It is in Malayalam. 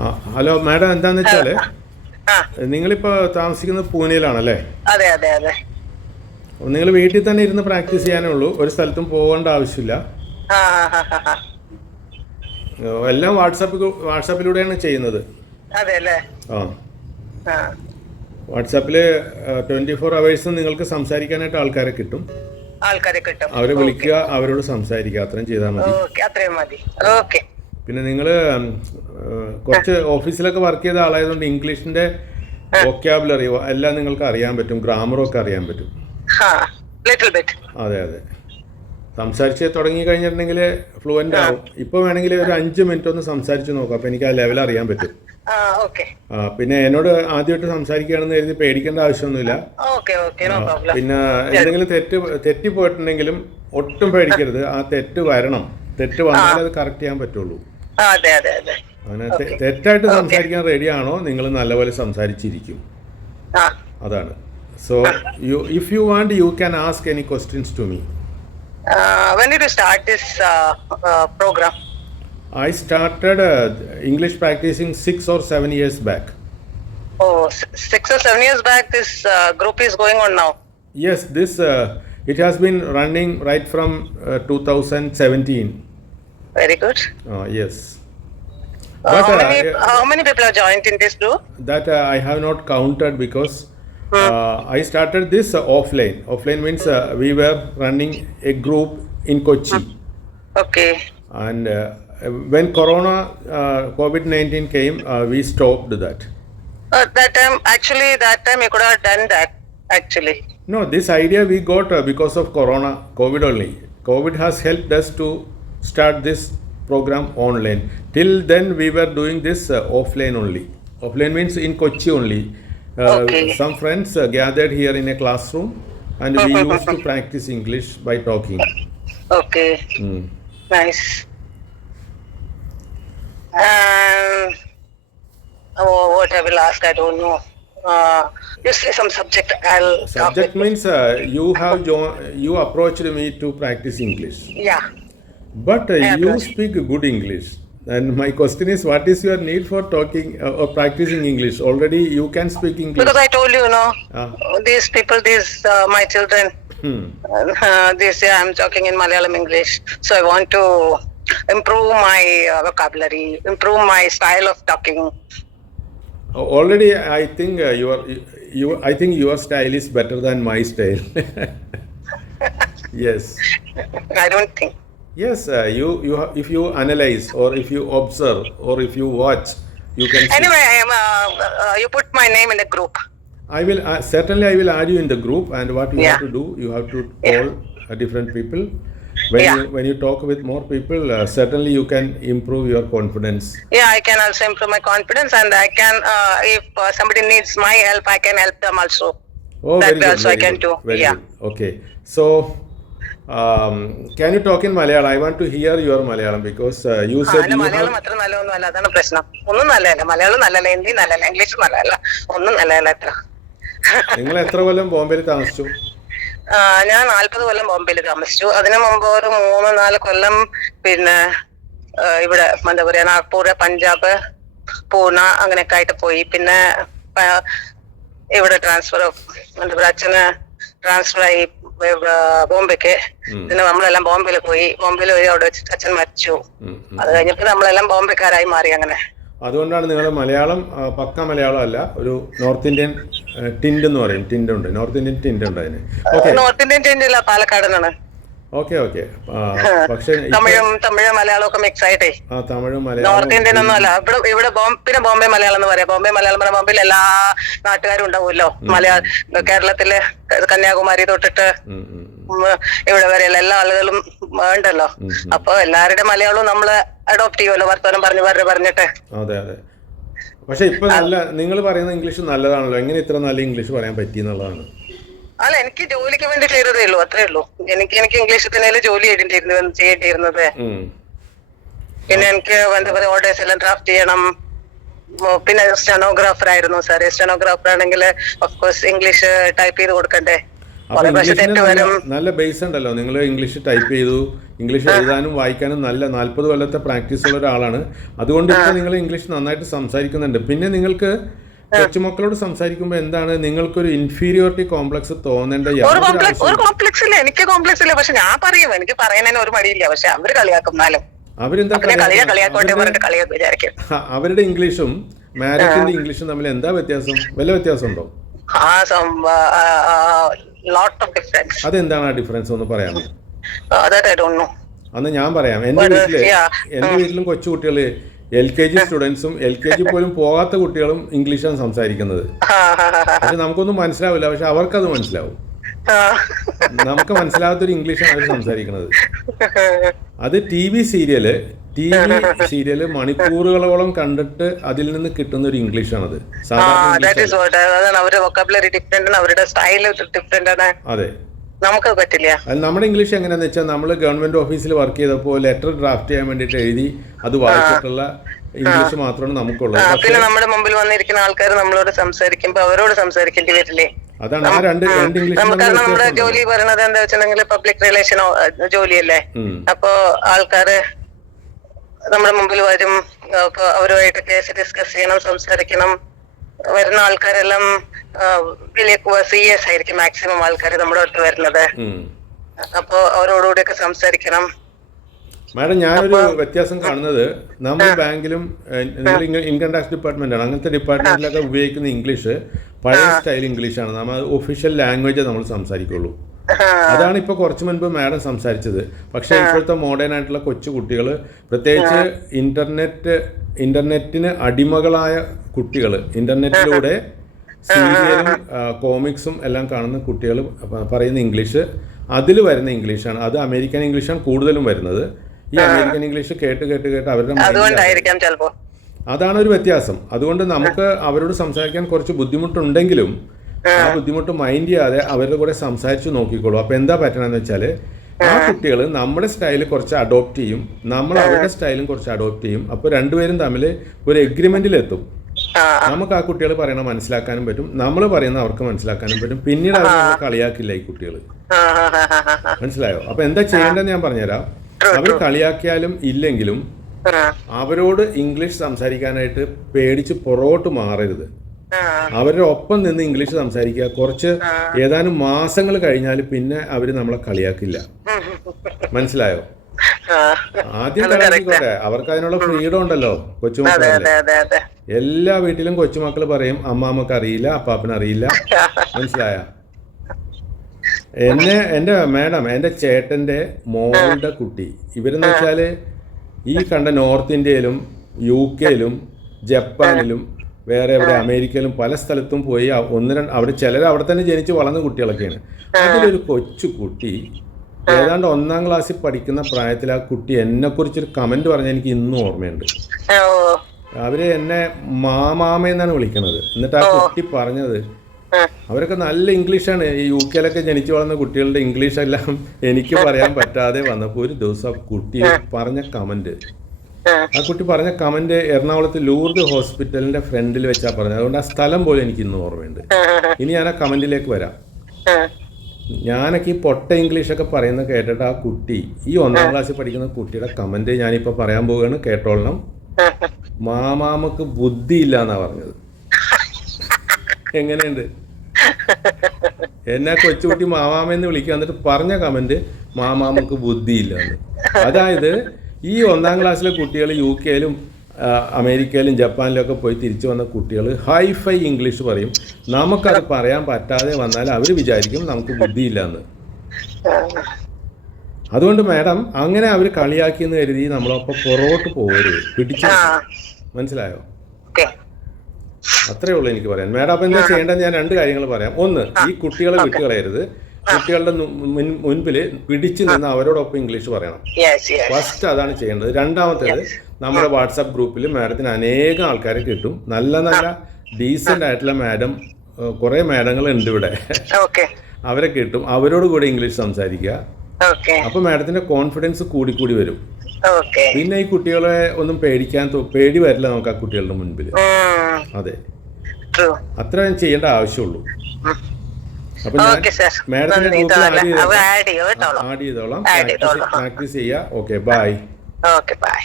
ആ, ഹലോ മാഡം എന്താന്ന് വെച്ചാൽ നിങ്ങളിപ്പോ താമസിക്കുന്നത് പൂനെയിലാണല്ലേ? അതെ അതെ അതെ. നിങ്ങൾ വീട്ടിൽ തന്നെ ഇരുന്ന് പ്രാക്ടീസ് ചെയ്യാനേ ഉള്ളൂ. ഒരു സ്ഥലത്തും പോകേണ്ട ആവശ്യമില്ല. എല്ലാം വാട്സാപ്പ് വാട്സാപ്പിലൂടെയാണ് ചെയ്യുന്നത്. ആ. വാട്സാപ്പിൽ ട്വന്റി ഫോർ അവേഴ്സും നിങ്ങൾക്ക് സംസാരിക്കാനായിട്ട് ആൾക്കാരെ കിട്ടും. ആൾക്കാരെ കിട്ടും. അവരെ വിളിക്കുക അവരോട് സംസാരിക്കുക. അത്രയും ചെയ്താൽ മതി. അത്രയും മതി. ഓക്കെ. പിന്നെ നിങ്ങൾ കുറച്ച് ഓഫീസിലൊക്കെ വർക്ക് ചെയ്ത ആളായതുകൊണ്ട് ഇംഗ്ലീഷിന്റെ വൊക്കാബുലറി എല്ലാം നിങ്ങൾക്ക് അറിയാൻ പറ്റും ഗ്രാമറും ഒക്കെ അറിയാൻ പറ്റും. അതെ അതെ. സംസാരിച്ച് തുടങ്ങി കഴിഞ്ഞിട്ടുണ്ടെങ്കിൽ ഫ്ലുവന്റ് ആവും. ഇപ്പൊ വേണമെങ്കിൽ ഒരു അഞ്ച് മിനിറ്റ് ഒന്ന് സംസാരിച്ച് നോക്കാം. അപ്പൊ എനിക്ക് ആ ലെവൽ അറിയാൻ പറ്റും. ആ പിന്നെ എന്നോട് ആദ്യമായിട്ട് സംസാരിക്കുകയാണെന്ന് കരുതി പേടിക്കേണ്ട ആവശ്യമൊന്നുമില്ല. പിന്നെ എന്തെങ്കിലും തെറ്റ് തെറ്റിപ്പോയിട്ടുണ്ടെങ്കിലും ഒട്ടും പേടിക്കരുത്. ആ തെറ്റ് വരണം. തെറ്റ് വന്നാലേ അത് കറക്റ്റ് ചെയ്യാൻ പറ്റുള്ളൂ. അതെ അതെ അതെ. അങ്ങനെ തെറ്റായിട്ട് സംസാരിക്കാൻ റെഡിയാണോ നിങ്ങൾ നല്ലപോലെ സംസാരിച്ചിരിക്കും അതാണ് so you if you want you can ask any questions to me when did you start this program I started uh, English practicing six or seven years back. oh six or seven years back this uh, group is going on now Yes, this uh, it has been running right from uh, 2017. very good Uh, yes, Uh, how, uh, many, uh, how many people are joined in this group? that uh, I have not counted because uh, I started this uh, offline. Offline means uh, we were running a group in Kochi, Okay. and uh, when Corona uh, COVID 19 came, uh, we stopped that. Uh, that time, actually, that time you could have done that. Actually, No, this idea we got uh, because of Corona, COVID only. COVID has helped us to start this program online. Till then, we were doing this uh, offline only. Offline means in Kochi only. Uh, Okay. Some friends uh, gathered here in a classroom and we used to practice English by talking. okay, Mm. nice. Um, oh, what I will ask, I don't know. Uh, you say some subject. I'll. Subject means uh, you have jo- you approached me to practice English, Yeah. But uh, you speak good English. And my question is, what is your need for talking uh, or practicing English? Already you can speak English. Because I told you, you know, Ah. these people, these uh, my children, Hmm. uh, they say I'm talking in Malayalam English. So I want to improve my uh, vocabulary, improve my style of talking. Already, I think uh, your you I think your style is better than my style. yes, I don't think. Yes. Uh, you you if you analyze or if you observe or if you watch, you can. See. Anyway, I am. Uh, uh, you put my name in the group. I will uh, certainly I will add you in the group, and what you have to do, you have to call uh, different people. When Yeah. you when you talk with more people, uh, certainly you can improve your confidence. Yeah, I can also improve my confidence, and I can. Uh, if uh, somebody needs my help, I can help them also. Oh, That very good. also I very can good, do, yeah. good. Okay. So, um, you talk in in Malayalam? I want to hear your Malayalam because uh, you said അല്ല you മലയാളം. അത്ര നല്ലതൊന്നും അല്ല. അതാണ് പ്രശ്നം. ഒന്നും നല്ലതല്ല. മലയാളം നല്ലതല്ല. ഹിന്ദി നല്ലതല്ല. ഇംഗ്ലീഷ് നല്ലതല്ല. ഒന്നും നല്ലതല്ല എത്ര നിങ്ങൾ എത്ര കൊല്ലം ബോംബെയിൽ താമസിച്ചു? ഞാൻ നാല്പത് കൊല്ലം ബോംബെയിൽ താമസിച്ചു. അതിനു മുമ്പ് ഒരു മൂന്ന് നാല് കൊല്ലം പിന്നെ ഇവിടെ എന്താ പറയാ നാഗ്പൂർ പഞ്ചാബ് പൂന അങ്ങനെയൊക്കെ ആയിട്ട് പോയി. പിന്നെ ഇവിടെ ട്രാൻസ്ഫർ എന്താ പറയാ അച്ഛന് ട്രാൻസ്ഫർ ആയി ബോംബെക്ക്. പിന്നെ നമ്മളെല്ലാം ബോംബെയിൽ പോയി. ബോംബെയിൽ പോയി അവിടെ വെച്ചിട്ട് അച്ഛൻ മരിച്ചു. അത് കഴിഞ്ഞിട്ട് നമ്മളെല്ലാം ബോംബെക്കാരായി മാറി അങ്ങനെ. അതുകൊണ്ടാണ് നിങ്ങൾ മലയാളം പക്ക മലയാളം അല്ല ഒരു നോർത്ത് ഇന്ത്യൻ ടിൻഡ് എന്ന് പറയും. ടിൻഡ് ഉണ്ട്. നോർത്ത് ഇന്ത്യൻ ടിൻഡ് ഉണ്ട് അതിന്. നോർത്ത് ഇന്ത്യൻ ടിൻഡ് അല്ല പാലക്കാട് നിന്നാണ്. Okay okay. പക്ഷെ തമിഴും തമിഴും മലയാളം ഒക്കെ മിക്സ് ആയിട്ടേ. ആ തമിഴും നോർത്ത് ഇന്ത്യൻ ഒന്നും അല്ല. ഇവിടെ ഇവിടെ പിന്നെ ബോംബെ മലയാളം എന്ന് പറയാം. ബോംബെ മലയാളം പറയാം ബോംബെയിൽ എല്ലാ നാട്ടുകാരും ഉണ്ടാവുമല്ലോ. മലയാള കേരളത്തിലെ കന്യാകുമാരി തൊട്ടിട്ട് ഇവിടെ വരെയുള്ള എല്ലാ ആളുകളും ഉണ്ടല്ലോ അപ്പൊ എല്ലാവരുടെ മലയാളവും നമ്മൾ അഡോപ്റ്റ് ചെയ്യുമല്ലോ. വർത്തമാനം പറഞ്ഞു പറഞ്ഞു പറഞ്ഞിട്ട്. അതെ അതെ. പക്ഷെ ഇപ്പൊ നല്ല നിങ്ങൾ പറയുന്ന ഇംഗ്ലീഷ് നല്ലതാണല്ലോ. എങ്ങനെ ഇത്ര നല്ല ഇംഗ്ലീഷ് പറയാൻ പറ്റി എന്നുള്ളതാണ് അല്ല എനിക്ക് ജോലിക്ക് വേണ്ടി ചെയ്തതേ ഉള്ളൂ അത്രേ ഉള്ളൂ. എനിക്ക് എനിക്ക് ഇംഗ്ലീഷിൽ തന്നെ ജോലി ചെയ്തിട്ടിരുന്നു ചെയ്യേണ്ടിയിരുന്നത് പിന്നെ എനിക്ക് എന്താ പറയുക ഓർഡേഴ്സ് എല്ലാം ഡ്രാഫ്റ്റ് ചെയ്യണം. പിന്നെ സ്റ്റെനോഗ്രാഫർ ആയിരുന്നു സാറേ സ്റ്റെനോഗ്രാഫർ ആണെങ്കിൽ ഓഫ്കോഴ്സ് ഇംഗ്ലീഷ് ടൈപ്പ് ചെയ്ത് കൊടുക്കണ്ടേ? നല്ല ബേസ് ഉണ്ടല്ലോ. നിങ്ങൾ ഇംഗ്ലീഷ് ടൈപ്പ് ചെയ്തു. ഇംഗ്ലീഷ് എഴുതാനും വായിക്കാനും നല്ല നാൽപ്പത് കൊല്ലത്തെ പ്രാക്ടീസ് ഉള്ള ഒരാളാണ്. അതുകൊണ്ട് നിങ്ങൾ ഇംഗ്ലീഷ് നന്നായിട്ട് സംസാരിക്കുന്നുണ്ട്. പിന്നെ നിങ്ങൾക്ക് കൊച്ചുമക്കളോട് സംസാരിക്കുമ്പോൾ എന്താണ് നിങ്ങൾക്കൊരു ഇൻഫീരിയോറിറ്റി കോംപ്ലക്സ് തോന്നേണ്ട ഒരു കോംപ്ലക്സ് ഒരു കോംപ്ലക്സ് ഇല്ല. എനിക്ക് കോംപ്ലക്സ് ഇല്ല. പക്ഷെ ഞാൻ പറയും. എനിക്ക് പറയാൻ ഒരു മടിയില്ല. പക്ഷെ അവർ കളിയാക്കുന്നാലും. അവരെന്താ അവരുടെ- ഇംഗ്ലീഷും മാരേജിന്റെ ഇംഗ്ലീഷും തമ്മിൽ എന്താ വ്യത്യാസം? വല്ല വ്യത്യാസം ഉണ്ടോ അതെന്താണ് ആ ഡിഫറൻസ് ഒന്ന് പറയാമോ? അന്ന് ഞാൻ പറയാം. എന്റെ വീട്ടിൽ എന്റെ വീട്ടിലും കൊച്ചു കുട്ടികൾ എൽ കെ ജി സ്റ്റുഡൻസും എൽ കെ ജി പോലും പോകാത്ത കുട്ടികളും ഇംഗ്ലീഷാണ് സംസാരിക്കുന്നത്. പക്ഷെ നമുക്കൊന്നും മനസ്സിലാവില്ല. പക്ഷെ അവർക്കത് മനസ്സിലാവും. നമുക്ക് മനസ്സിലാവാത്തൊരു ഇംഗ്ലീഷാണ് അവർ സംസാരിക്കുന്നത്. അത് T V serial T V serial മണിക്കൂറുകളോളം കണ്ടിട്ട് അതിൽ നിന്ന് കിട്ടുന്ന ഒരു ഇംഗ്ലീഷ് ആണത് സാധാരണ അതെ. നമുക്ക് പറ്റില്ല. നമ്മുടെ ഇംഗ്ലീഷ് എങ്ങനെയാന്ന് വെച്ചാൽ നമ്മൾ ഗവൺമെന്റ് ഓഫീസിൽ വർക്ക് ചെയ്തപ്പോൾ ലെറ്റർ ഡ്രാഫ്റ്റ് ചെയ്യാൻ വേണ്ടിട്ട് എഴുതി അത് വായിച്ചിട്ടുള്ള ഇംഗ്ലീഷ് മാത്രമാണ് നമുക്കുള്ളത്. പിന്നെ നമ്മുടെ മുമ്പിൽ വന്നിരിക്കുന്ന ആൾക്കാർ നമ്മളോട് സംസാരിക്കുമ്പോ അവരോട് സംസാരിക്കേണ്ടി വരില്ലേ? അതാണ് ആ രണ്ട് രണ്ട് ഇംഗ്ലീഷ് നമുക്ക് നമ്മുടെ ജോലി പറയണത് എന്താ വെച്ചിട്ടുണ്ടെങ്കിൽ പബ്ലിക് റിലേഷൻ ജോലിയല്ലേ? അപ്പോ ആൾക്കാര് നമ്മുടെ മുമ്പിൽ വരും. അവരുമായിട്ട് കേസ് ഡിസ്കസ് ചെയ്യണം സംസാരിക്കണം. വരുന്ന ആൾക്കാരെല്ലാം വലിയ സി എസ് ആയിരിക്കും മാക്സിമം ആൾക്കാർ നമ്മുടെ അടുത്ത് വരുന്നത്. അപ്പോ അവരോടുകൂടിയൊക്കെ സംസാരിക്കണം. മാഡം ഞാനൊരു വ്യത്യാസം കാണുന്നത് നമ്മൾ ബാങ്കിലും നിങ്ങൾ ഇൻകം ടാക്സ് ഡിപ്പാർട്ട്മെന്റ് ആണ്. അങ്ങനത്തെ ഡിപ്പാർട്ട്മെന്റിലൊക്കെ ഉപയോഗിക്കുന്ന ഇംഗ്ലീഷ് പഴയ സ്റ്റൈൽ ഇംഗ്ലീഷ് ആണ്. നമ്മൾ ഒഫീഷ്യൽ ലാംഗ്വേജ് നമ്മൾ സംസാരിക്കുള്ളൂ. അതാണ് ഇപ്പോൾ കുറച്ച് മുൻപ് മാഡം സംസാരിച്ചത്. പക്ഷെ ഇപ്പോഴത്തെ മോഡേൺ ആയിട്ടുള്ള കൊച്ചു കുട്ടികൾ പ്രത്യേകിച്ച് ഇന്റർനെറ്റ് ഇന്റർനെറ്റിന് അടിമകളായ കുട്ടികൾ ഇന്റർനെറ്റിലൂടെ സീരിയലും കോമിക്സും എല്ലാം കാണുന്ന കുട്ടികൾ പറയുന്ന ഇംഗ്ലീഷ് അതിൽ വരുന്ന ഇംഗ്ലീഷാണ്. അത് അമേരിക്കൻ ഇംഗ്ലീഷാണ് കൂടുതലും വരുന്നത്. ഈ അമേരിക്കൻ ഇംഗ്ലീഷ് കേട്ട് കേട്ട് കേട്ട് അവരുടെ അതാണ് ഒരു വ്യത്യാസം. അതുകൊണ്ട് നമുക്ക് അവരോട് സംസാരിക്കാൻ കുറച്ച് ബുദ്ധിമുട്ടുണ്ടെങ്കിലും ആ. ബുദ്ധിമുട്ട് മൈൻഡ് ചെയ്യാതെ അവരുടെ കൂടെ സംസാരിച്ച് നോക്കിക്കോളൂ. അപ്പൊ എന്താ പറ്റണമെന്ന് വെച്ചാൽ ആ. കുട്ടികൾ നമ്മുടെ സ്റ്റൈൽ കുറച്ച് അഡോപ്റ്റ് ചെയ്യും. നമ്മൾ അവരുടെ സ്റ്റൈലും കുറച്ച് അഡോപ്റ്റ് ചെയ്യും. അപ്പോൾ രണ്ടുപേരും തമ്മിൽ ഒരു എഗ്രിമെന്റിൽ എത്തും നമുക്ക് ആ കുട്ടികൾ പറയണ മനസ്സിലാക്കാനും പറ്റും. നമ്മൾ പറയുന്ന അവർക്ക് മനസ്സിലാക്കാനും പറ്റും. പിന്നീട് അവർ കളിയാക്കില്ല ഈ കുട്ടികൾ മനസ്സിലായോ? അപ്പൊ എന്താ ചെയ്യേണ്ടതെന്ന് ഞാൻ പറഞ്ഞുതരാം. അവർ കളിയാക്കിയാലും ഇല്ലെങ്കിലും അവരോട് ഇംഗ്ലീഷ് സംസാരിക്കാനായിട്ട് പേടിച്ച് പുറകോട്ട് മാറരുത്. അവരുടെ ഒപ്പം നിന്ന് ഇംഗ്ലീഷ് സംസാരിക്കുക. കുറച്ച് ഏതാനും മാസങ്ങൾ കഴിഞ്ഞാൽ പിന്നെ അവർ നമ്മളെ കളിയാക്കില്ല. മനസ്സിലായോ. ആദ്യം കളിയാക്കിക്കോട്ടെ അവർക്ക് അതിനുള്ള ഫ്രീഡം ഉണ്ടല്ലോ കൊച്ചുമക്കളെ എല്ലാ വീട്ടിലും കൊച്ചുമക്കൾ പറയും അമ്മാമ്മക്ക് അറിയില്ല അപ്പാപ്പന് അറിയില്ല. മനസ്സിലായ? എന്നെ എന്റെ മാഡം എന്റെ ചേട്ടന്റെ മോളുടെ കുട്ടി. ഇവരെന്ന് വെച്ചാൽ ഈ കണ്ട നോർത്ത് ഇന്ത്യയിലും യു കെയിലും ജപ്പാനിലും വേറെ എവിടെ അമേരിക്കയിലും പല സ്ഥലത്തും പോയി ഒന്ന് രണ്ട് അവിടെ ചിലർ അവിടെ തന്നെ ജനിച്ച് വളർന്ന കുട്ടികളൊക്കെയാണ്. അതിലൊരു കൊച്ചു കുട്ടി ഏതാണ്ട് ഒന്നാം ക്ലാസ്സിൽ പഠിക്കുന്ന പ്രായത്തിൽ ആ കുട്ടി എന്നെ കുറിച്ചൊരു കമന്റ് പറഞ്ഞ എനിക്ക് ഇന്നും ഓർമ്മയുണ്ട്. അവർ എന്നെ മാമാമ എന്നാണ് വിളിക്കുന്നത് എന്നിട്ട് ആ കുട്ടി പറഞ്ഞത് അവരൊക്കെ നല്ല ഇംഗ്ലീഷാണ്. ഈ യു കെയിലൊക്കെ ജനിച്ചു വളർന്ന കുട്ടികളുടെ ഇംഗ്ലീഷ് എല്ലാം എനിക്ക് പറയാൻ പറ്റാതെ വന്നപ്പോൾ ഒരു ദിവസം ആ കുട്ടി പറഞ്ഞ കമന്റ് ആ, കുട്ടി പറഞ്ഞ കമന്റ് എറണാകുളത്ത് ലൂർദ് ഹോസ്പിറ്റലിന്റെ ഫ്രണ്ടിൽ വെച്ചാ പറഞ്ഞത്. അതുകൊണ്ട് ആ സ്ഥലം പോലും എനിക്ക് ഇന്ന് ഓർമ്മയുണ്ട്. ഇനി ഞാൻ ആ കമന്റിലേക്ക് വരാം. ഞാനൊക്കെ ഈ പൊട്ട ഇംഗ്ലീഷൊക്കെ പറയുന്നത് കേട്ടിട്ട് ആ കുട്ടി ഈ ഒന്നാം ക്ലാസ്സിൽ പഠിക്കുന്ന കുട്ടിയുടെ കമന്റ് ഞാനിപ്പോൾ പറയാൻ പോവുകയാണ്. കേട്ടോളണം. മാമാമക്ക് മാമാമക്ക് ബുദ്ധിയില്ല എന്നാ പറഞ്ഞത്. എങ്ങനെയുണ്ട്? എന്നെ കൊച്ചുകുട്ടി മാമാമെന്ന് വിളിക്കുക എന്നിട്ട് പറഞ്ഞ കമന്റ് മാമാമക്ക് ബുദ്ധിയില്ല എന്ന് അതായത് ഈ ഒന്നാം ക്ലാസ്സിലെ കുട്ടികൾ യു കെയിലും അമേരിക്കയിലും ജപ്പാനിലും ഒക്കെ പോയി തിരിച്ചു വന്ന കുട്ടികൾ ഹൈഫൈ ഇംഗ്ലീഷ് പറയും. നമുക്കത് പറയാൻ പറ്റാതെ വന്നാൽ അവർ വിചാരിക്കും നമുക്ക് ബുദ്ധിയില്ല എന്ന് അതുകൊണ്ട് മാഡം അങ്ങനെ അവർ കളിയാക്കിയെന്ന് കരുതി നമ്മളപ്പോൾ പുറകോട്ട് പോകരുത് പിടിച്ചു മനസ്സിലായോ? അത്രേ ഉള്ളൂ എനിക്ക് പറയാൻ. മാഡം അപ്പൊ എന്താ ചെയ്യേണ്ടത്? ഞാൻ രണ്ട് കാര്യങ്ങൾ പറയാം. ഒന്ന് ഈ കുട്ടികളെ വിട്ടുകളയരുത്. കുട്ടികളുടെ മുൻപിൽ മുൻപിൽ പിടിച്ചു നിന്ന് അവരോടൊപ്പം ഇംഗ്ലീഷ് പറയണം. ഫസ്റ്റ് അതാണ് ചെയ്യേണ്ടത്. രണ്ടാമത്തേത് നമ്മുടെ വാട്സാപ്പ് ഗ്രൂപ്പിൽ മാഡത്തിന് അനേകം ആൾക്കാരെ കിട്ടും. നല്ല നല്ല ഡീസന്റ് ആയിട്ടുള്ള മാഡം കുറേ മാഡങ്ങൾ ഉണ്ട് ഇവിടെ അവരെ കിട്ടും. അവരോട് കൂടെ ഇംഗ്ലീഷ് സംസാരിക്കുക. അപ്പൊ മാഡത്തിന്റെ കോൺഫിഡൻസ് കൂടി കൂടി വരും പിന്നെ ഈ കുട്ടികളെ ഒന്നും പേടിക്കാൻ പേടി വരില്ല നമുക്ക് ആ കുട്ടികളുടെ മുൻപിൽ അതെ. അത്ര ചെയ്യേണ്ട ആവശ്യമുള്ളൂ. അപ്പൊ ഞാൻ മാഡത്തിന്റെ ഗ്രൂപ്പിൽ ആഡ് ചെയ്തോളാം. പ്രാക്ടീസ് ചെയ്യാം. Okay bye okay bye